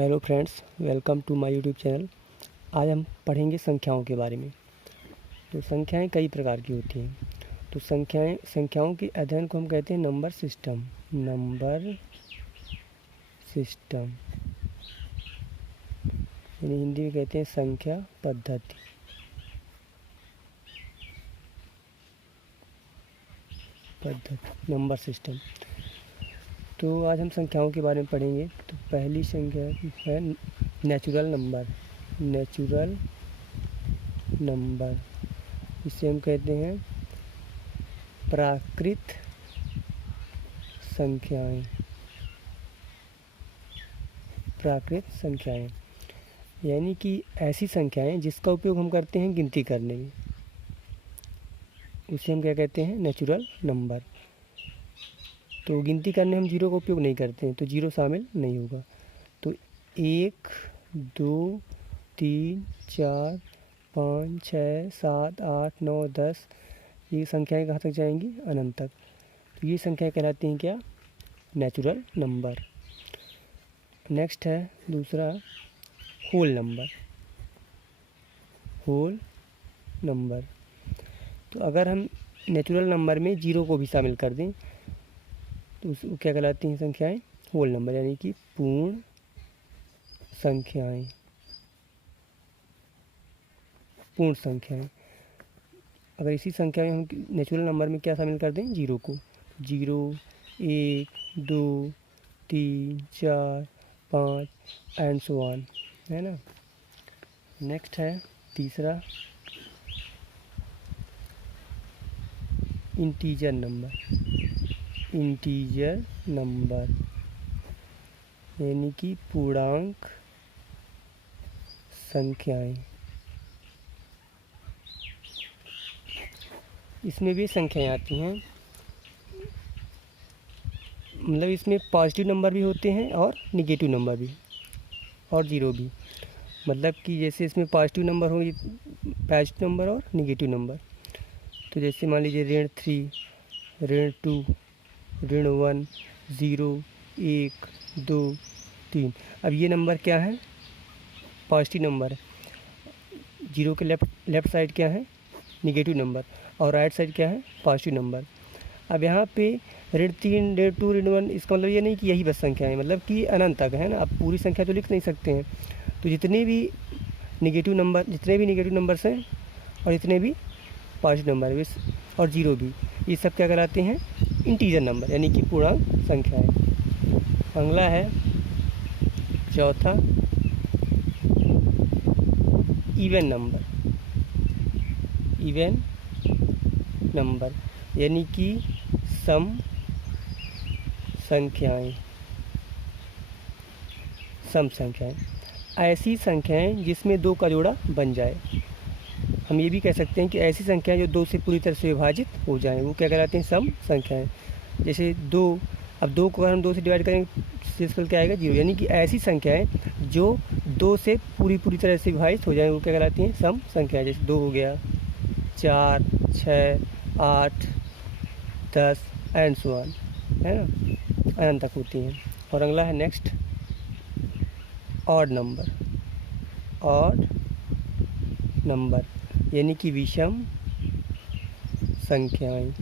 Hello friends, welcome to my YouTube channel. आज हम पढ़ेंगे संख्याओं के बारे में। तो संख्याएं कई प्रकार की होती हैं। तो संख्याओं के अध्ययन को हम कहते हैं नंबर सिस्टम। यानी हिंदी में कहते हैं संख्या पद्धति। Number system. तो आज हम संख्याओं के बारे में पढ़ेंगे। तो पहली संख्या है नेचुरल नंबर। इसे हम कहते हैं प्राकृत संख्याएं। यानी कि ऐसी संख्याएं जिसका उपयोग हम करते हैं गिनती करने में, उसे हम क्या कहते हैं, नेचुरल नंबर। तो गिनती करने हम जीरो का उपयोग नहीं करते हैं, तो जीरो शामिल नहीं होगा। तो 1, 2, 3, 4, 5, 6, 7, 8, 9, 10 ये संख्याएं कहाँ तक जाएंगी? अनंत तक। तो ये संख्याएं कहलाती हैं क्या? Natural number. नेक्स्ट है दूसरा होल नंबर। तो अगर हम नेचुरल नंबर में जीरो को भी शामिल कर दें तो उसको क्या कहलाती हैं संख्याएं? होल नंबर, यानी कि पूर्ण संख्याएं। अगर इसी संख्या में हम नेचुरल नंबर में क्या शामिल कर दें? जीरो को। 0, 1, 2, 3, 4, 5 एंड सो ऑन, है ना। नेक्स्ट है तीसरा इंटीजर नंबर, यानी कि पूर्णांक संख्याएं। इसमें भी संख्याएं आती हैं, मतलब इसमें पॉजिटिव नंबर भी होते हैं और निगेटिव नंबर भी, और जीरो भी। मतलब कि जैसे इसमें पॉजिटिव नंबर और निगेटिव नंबर। तो जैसे मान लीजिए -3, -2, -1, 0, 1, 2, 3। अब ये नंबर क्या है? पॉजिटिव नंबर है। जीरो के लेफ्ट साइड क्या है? निगेटिव नंबर, और राइट साइड क्या है? Positive number. अब यहाँ पे -3, -2, -1, इसका मतलब ये नहीं कि यही बस संख्या है, मतलब कि अनंत तक है ना। आप पूरी संख्या तो लिख नहीं सकते हैं। तो जितने भी निगेटिव नंबर्स हैं और जितने भी पॉजिटिव नंबर है और जीरो भी, ये सब क्या कहलाते हैं? इंटीजर नंबर, यानी कि पूर्णांक संख्याएं। अगला है चौथा इवन नंबर, यानी कि सम संख्याएं। ऐसी संख्याएं जिसमें 2 का जोड़ा बन जाए। हम ये भी कह सकते हैं कि ऐसी संख्याएं जो 2 से पूरी तरह से विभाजित हो जाएं, वो क्या कहलाते हैं? सम संख्याएं। जैसे 2, अब 2 को अगर हम 2 से डिवाइड करेंगे शेषफल क्या आएगा? 0। यानी कि ऐसी संख्याएं जो 2 से पूरी तरह से विभाजित हो जाएं, वो क्या कहलाती हैं? सम संख्याएं। जैसे 2 हो गया, 4, 6, 8, 10 एंड सो ऑन, है ना, अनंत तक होती हैं। और अगला है नेक्स्ट ऑड नंबर, यानी कि विषम संख्याएं।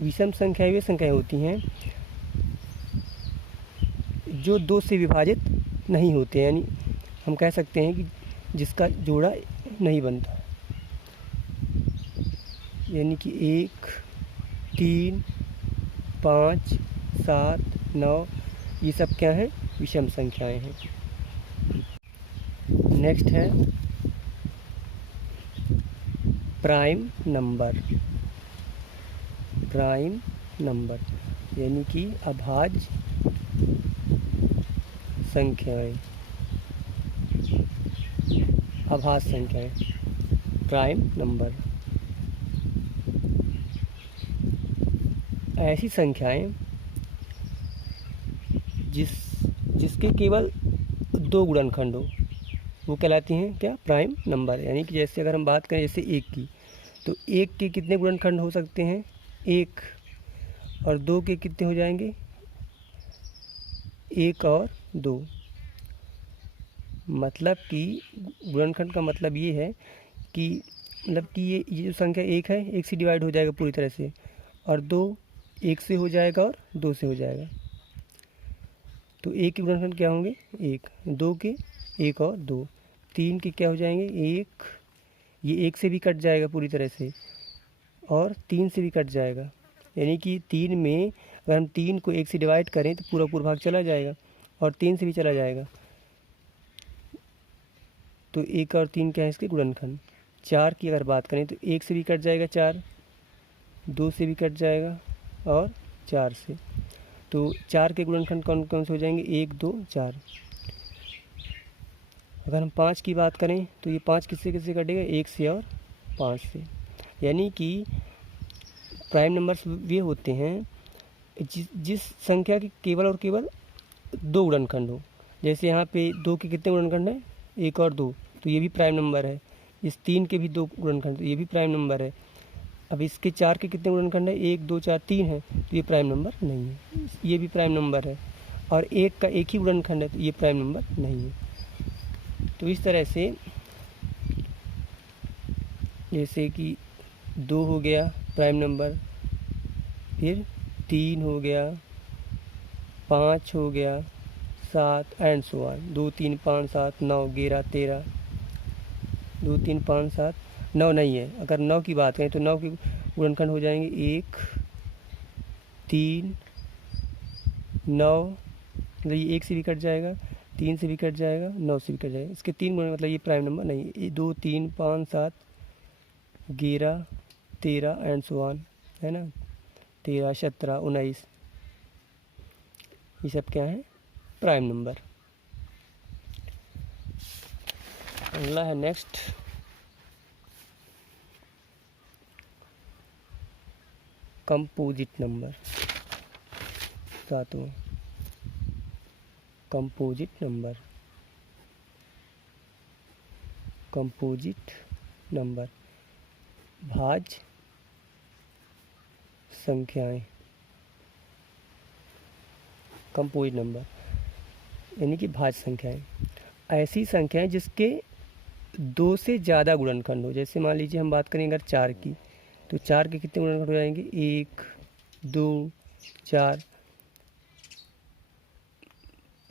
विषम संख्याएं वे संख्याएं होती हैं जो 2 से विभाजित नहीं होते, यानी हम कह सकते हैं कि जिसका जोड़ा नहीं बनता। यानी कि 1, 3, 5, 7, 9 ये सब क्या है? विषम संख्याएं हैं। नेक्स्ट है प्राइम नंबर, यानी कि अभाज्य संख्याएं। प्राइम नंबर ऐसी संख्याएं जिसके केवल 2 गुणनखंड हो, वो कहलाती हैं क्या? Prime number. यानी कि जैसे अगर हम बात करें जैसे 1 की, तो 1 के कितने गुणनखंड हो सकते हैं? 1, और 2 के कितने हो जाएंगे? 1 और 2। मतलब कि गुणनखंड का मतलब ये है कि ये जो संख्या 1 है, 1 से डिवाइड हो जाएगा पूरी तरह से, और 2 1 से हो जाएगा और 2 से हो जाएगा। तो 1 के गुणनखंड क्या होंगे? 1, 2 के 1 और 2, 3 के क्या हो जाएंगे? 1, ये 1 से भी कट जाएगा पूरी तरह से, और 3 से भी कट जाएगा। यानी कि 3 में अगर हम 3 को 1 से डिवाइड करें तो पूरा भाग चला जाएगा, और 3 से भी चला जाएगा। तो 1 और 3 क्या है इसके गुणनखंड। 4 की अगर बात करें तो 1 से भी कट जाएगा 4, 2 से भी कट जाएगा, और 4 से। तो 4 के गुणनखंड कौन कौन से हो जाएंगे? 1, 2, 4। अगर हम 5 की बात करें तो ये 5 किससे किससे कटेगा? 1 से और 5 से। यानी कि प्राइम नंबर्स वे होते हैं जिस संख्या के केवल और केवल 2 गुणनखंड हो। जैसे यहाँ पे 2 के कितने गुणनखंड हैं? 1 और 2, तो ये भी प्राइम नंबर है। इस 3 के भी 2 गुणनखंड, तो ये भी प्राइम नंबर है। अब इसके 4 के कितने गुणनखंड है? 1, 2, 4, 3 है, तो ये प्राइम नंबर नहीं है। ये भी प्राइम नंबर है। और 1 का 1 ही गुणनखंड है, तो ये प्राइम नंबर नहीं है। तो इस तरह से जैसे कि 2 हो गया प्राइम नंबर, फिर 3 हो गया, 5 हो गया, 7 एंड सो ऑन। 2, 3, 5, 7, 9, 11, 13। 2, 3, 5, 7, 9 नहीं है। अगर 9 की बात करें तो 9 के गुणनखंड हो जाएंगे 1, 3, 9। मतलब ये 1 से भी कट जाएगा, 3 से भी कट जाएगा, 9 से भी कट जाएगा। इसके 3 गुण, मतलब ये प्राइम नंबर नहीं है। ये 2, 3, 5, 7, 11, 13 एंड सो ऑन, है ना। 13, 17, 19, ये सब क्या है? Prime number. अगला है नेक्स्ट कंपोजिट नंबर। 7वां कंपोजिट नंबर। कंपोजिट नंबर भाज्य संख्याएं। कंपोजिट नंबर यानी कि भाज्य संख्याएं, ऐसी संख्याएं जिसके 2 से ज़्यादा गुणनखंड हो। जैसे मान लीजिए हम बात करें अगर 4 की, तो 4 के कितने गुणनखंड हो जाएंगे? 1, 2, 4।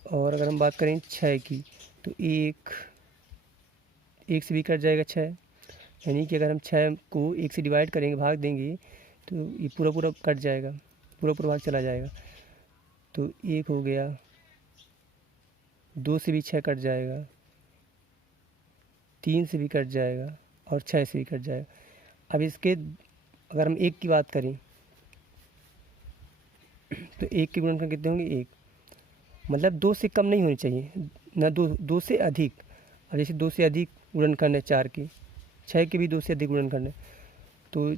और अगर हम बात करें 6 की, तो 1 से भी कट जाएगा 6। यानी कि अगर हम 6 को 1 से डिवाइड करेंगे, भाग देंगे, तो ये पूरा कट जाएगा, पूरा भाग चला जाएगा। तो 1 हो गया, 2 से भी 6 कट जाएगा, 3 से भी कट जाएगा, और 6 से भी कट जाएगा। अब इसके अगर हम 1 की बात करें तो 1 के गुणनखंड कितने होंगे? 1। मतलब 2 से कम नहीं होनी चाहिए ना, 2 से अधिक। अब जैसे 2 से अधिक गुणनखंड है 4 के, 6 के भी 2 से अधिक गुणनखंड है। तो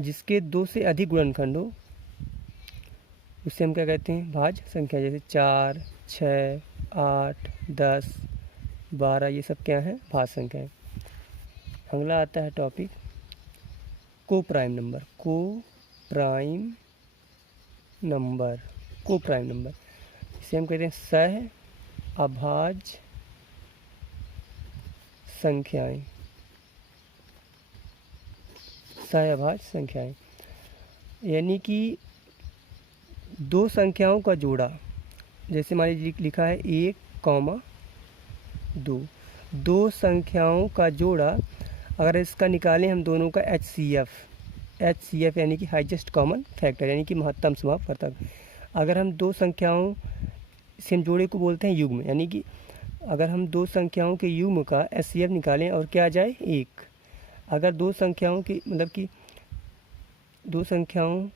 जिसके 2 से अधिक गुणनखंड हो उससे हम क्या कहते हैं? भाज्य संख्या। जैसे 4, 6, 8, 10, 12, ये सब क्या है? भाज्य संख्याएं। अगला आता है टॉपिक को प्राइम नंबर। को प्राइम नंबर। को प्राइम नंबर इसे हम कहते हैं सह अभाज्य संख्याएं। सह अभाज्य संख्याएं यानी कि 2 संख्याओं का जोड़ा। जैसे मान लीजिए लिखा है 1, 2। 2 संख्याओं का जोड़ा अगर इसका निकालें हम दोनों का HCF यानी कि हाईएस्ट कॉमन फैक्टर, यानी कि महत्तम समापवर्तक। अगर हम 2 संख्याओं से हम जोड़े को बोलते हैं युग्म। यानी कि अगर हम 2 संख्याओं के युग्म का HCF निकालें और क्या आ जाए? 1। अगर 2 संख्याओं की मतलब कि 2 संख्याओं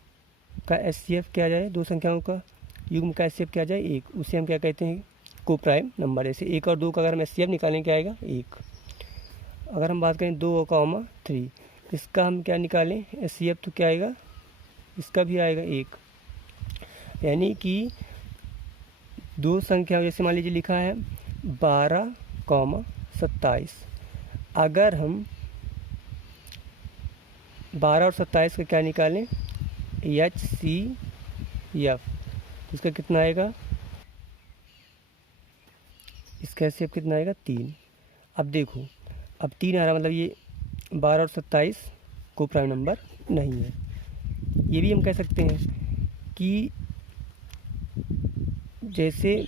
का HCF क्या आ जाए? 2 संख्याओं का युग्म का HCF क्या आ जाए? 1। उसे हम क्या कहते हैं? को प्राइम नंबर। जैसे 1 और 2 का अगर हम HCF निकालें क्या आएगा? 1। अगर हम बात करें 2, 3, इसका हम क्या निकालें HCF, तो क्या आएगा? इसका भी आएगा 1। यानी कि 2 संख्या, जैसे मान लीजिए लिखा है 12, 27। अगर हम 12 और 27 का क्या निकालें? HCF, इसका कितना आएगा? इसका एचसीएफ कितना आएगा 3। अब देखो, अब 3 आ रहा मतलब ये 12 और 27 को प्राइम नंबर नहीं है। ये भी हम कह सकते हैं कि जैसे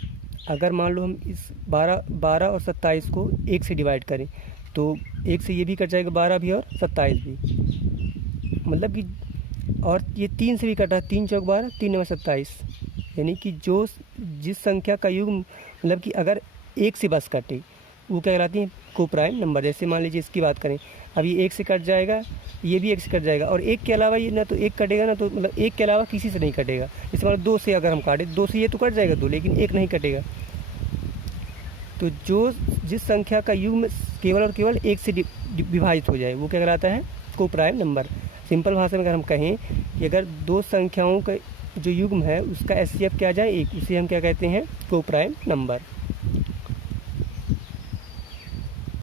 अगर मान लो हम इस 12 और 27 को 1 से डिवाइड करें तो 1 से ये भी कट जाएगा 12 भी और 27 भी, मतलब कि और ये 3 से भी कटा, 3 चौक 12, 3 नवा 27, यानी कि जो जिस संख्या का युग्म मतलब कि अगर 1 से बस कटे वो क्या कहलाती है को प्राइम नंबर। जैसे मान लीजिए इसकी बात करें, अब ये 1 से कट जाएगा, ये भी 1 से कट जाएगा और 1 के अलावा ये ना तो 1 कटेगा ना तो मतलब 1 के अलावा किसी से नहीं कटेगा। जैसे मतलब 2 से अगर हम काटें 2 से ये तो कट जाएगा 2, लेकिन 1 नहीं कटेगा। तो जो जिस संख्या का युग्म केवल और केवल 1 से विभाजित हो जाए वो क्या कहलाता है को प्राइम नंबर। सिंपल भाषा में अगर हम कहें कि अगर दो संख्याओं का जो युग्म है उसका एचसीएफ क्या आ जाए 1, उसे हम क्या कहते हैं को प्राइम नंबर।